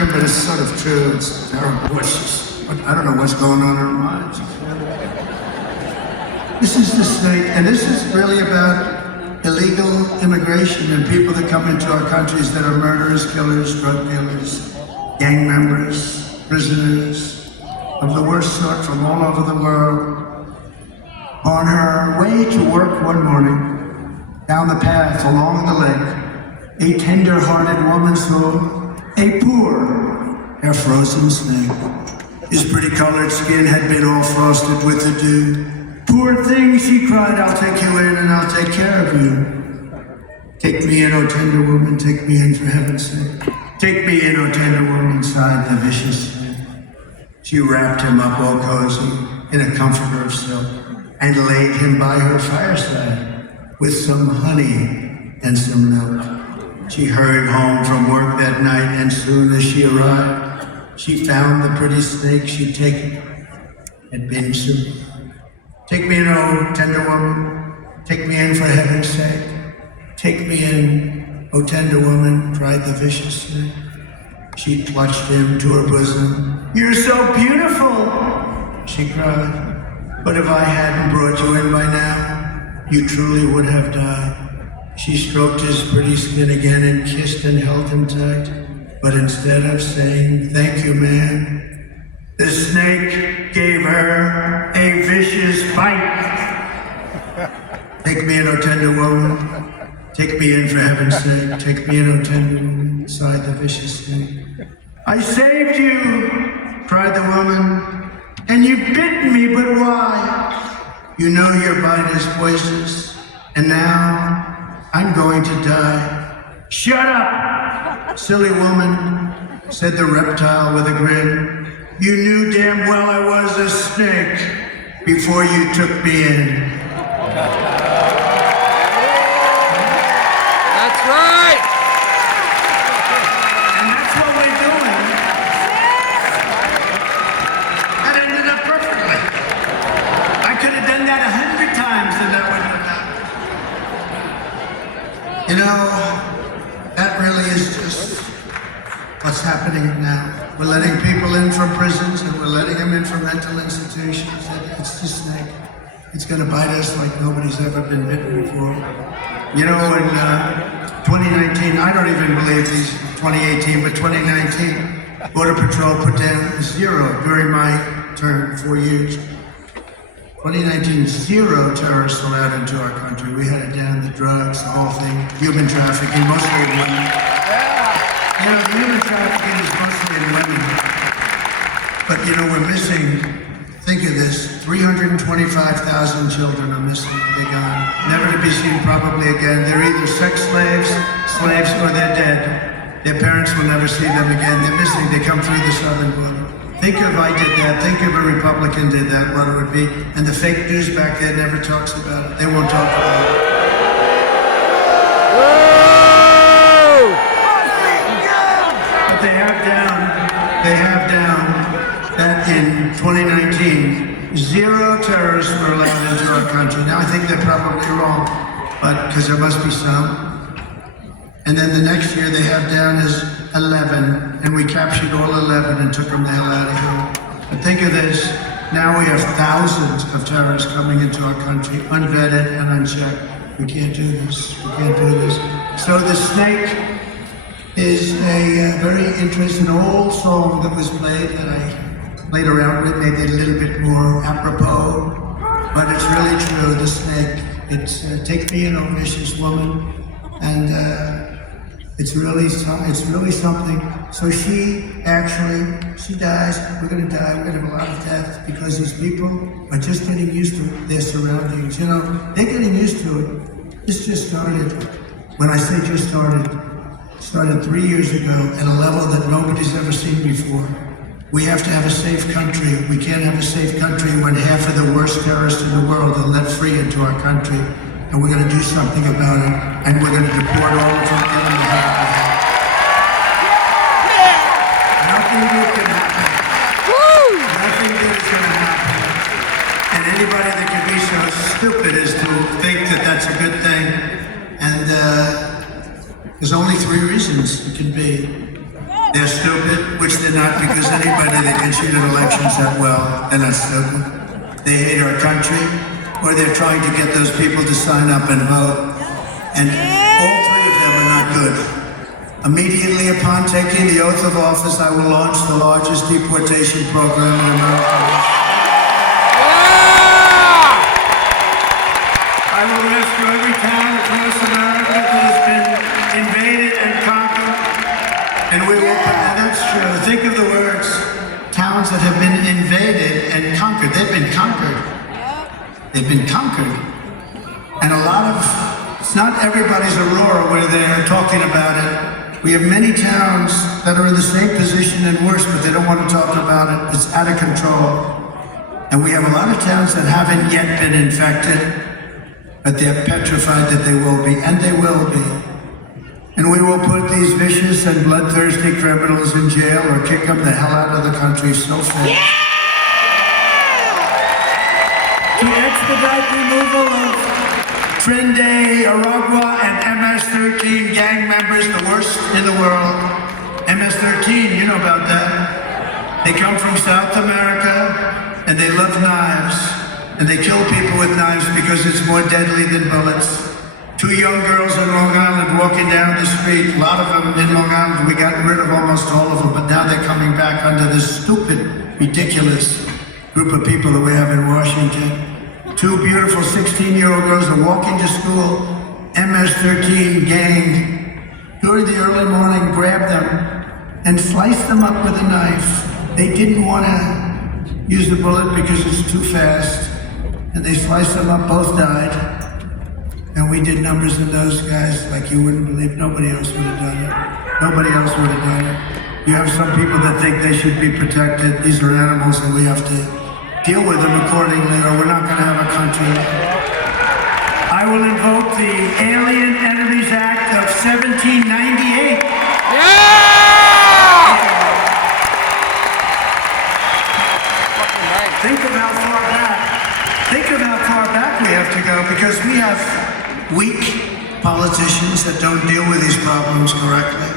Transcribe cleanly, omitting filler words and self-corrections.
here, but it's sort of true. It's terrible. I don't know what's going on in her mind. This is the snake, and this is really about illegal immigration and people that come into our countries that are murderers, killers, drug dealers, gang members, prisoners of the worst sort from all over the world. On her way to work one morning, down the path along the lake, a tender-hearted woman saw a poor, half-frozen snake. His pretty colored skin had been all frosted with the dew. Poor thing, she cried, I'll take you in and I'll take care of you. Take me in, oh tender woman, take me in for heaven's sake. Take me in, oh tender woman, sighed the vicious snake. She wrapped him up all cozy in a comforter of silk and laid him by her fireside with some honey and some milk. She hurried home from work that night, and soon as she arrived, she found the pretty snake she'd taken had been soothed. Take me in, oh tender woman, take me in for heaven's sake. Take me in, oh tender woman, cried the vicious snake. She clutched him to her bosom. You're so beautiful, she cried. But if I hadn't brought you in by now, you truly would have died. She stroked his pretty skin again and kissed and held him tight. But instead of saying, thank you, man, the snake gave her a vicious bite. Take me in, oh tender woman. Take me in for heaven's sake. Take me in, oh tender woman, sighed the vicious snake. I saved you, cried the woman, and you bit me, but why? You know your bite is poisonous, and now I'm going to die. Shut up, silly woman, said the reptile with a grin. You knew damn well I was a snake before you took me in. That's right. And that's what we're doing. That ended up perfectly. I could have done that 100 times and that wouldn't have happened. You know, that really is just what's happening now. We're letting people in from prisons and we're letting them in from mental institutions. It's the snake. It's going to bite us like nobody's ever been bitten before. You know, in 2019, I don't even believe these 2018, but 2019, Border Patrol put down 0 during my term, 4 years. 2019, 0 terrorists allowed into our country. We had it down, the drugs, the whole thing, human trafficking, mostly in women. You know, human trafficking is mostly in women. But you know, we're missing, think of this, 325,000 children are missing. They're gone. Never to be seen probably again. They're either sex slaves, or they're dead. Their parents will never see them again. They're missing. They come through the southern border. Think if I did that, think if a Republican did that, what it would be. And the fake news back there never talks about it. They won't talk about it. But they have down that in 2019, 0 terrorists were allowed into our country. Now I think they're probably wrong, but because there must be some. And then the next year they have down as 11, and we captured all 11 and took them the hell out of here. But think of this, now we have thousands of terrorists coming into our country, unvetted and unchecked. We can't do this, we can't do this. So the snake is a very interesting old song that was played that I played around with, maybe a little bit more apropos, but it's really true, the snake. It's take me in, oh vicious woman, and it's really something. So she dies, we're gonna die, we're gonna have a lot of death because these people are just getting used to their surroundings. You know, they're getting used to it. This just started, when I say just started 3 years ago at a level that nobody's ever seen before. We have to have a safe country. We can't have a safe country when half of the worst terrorists in the world are let free into our country. And we're going to do something about it. And we're going to deport all of them in the head. Nothing good can happen. Nothing good is going to happen. And anybody that can be so stupid as to think that that's a good thing. And there's only 3 reasons it can be. They're stupid, which they're not, because anybody that can shoot at elections that well, they're not stupid. They hate our country, or they're trying to get those people to sign up and vote. And all three of them are not good. Immediately upon taking the oath of office, I will launch the largest deportation program in America. I will rescue every town across America that has been invaded and conquered. And we will, and that's true. Think of the words, towns that have been invaded and conquered. They've been conquered. They've been conquered. And a lot of, it's not everybody's Aurora where they're talking about it. We have many towns that are in the same position and worse, but they don't want to talk about it. It's out of control. And we have a lot of towns that haven't yet been infected, but they're petrified that they will be, and they will be. And we will put these vicious and bloodthirsty criminals in jail or kick them the hell out of the country so fast. Yeah! To expedite removal of Trende, Aragua, and MS-13 gang members, the worst in the world. MS-13, you know about that. They come from South America, and they love knives. And they kill people with knives because it's more deadly than bullets. 2 young girls in Long Island walking down the street. A lot of them in Long Island, we got rid of almost all of them, but now they're coming back under this stupid, ridiculous group of people that we have in Washington. 2 beautiful 16-year-old girls are walking to school. MS-13 gang, during the early morning, grabbed them and sliced them up with a knife. They didn't want to use the bullet because it's too fast. And they sliced them up, both died. And we did numbers in those guys like you wouldn't believe. Nobody else would have done it. Nobody else would have done it. You have some people that think they should be protected. These are animals and we have to deal with them accordingly or we're not going to have a country. I will invoke the Alien Enemies Act of 1798. Think of how far back. Think of how far back we have to go because we have weak politicians that don't deal with these problems correctly.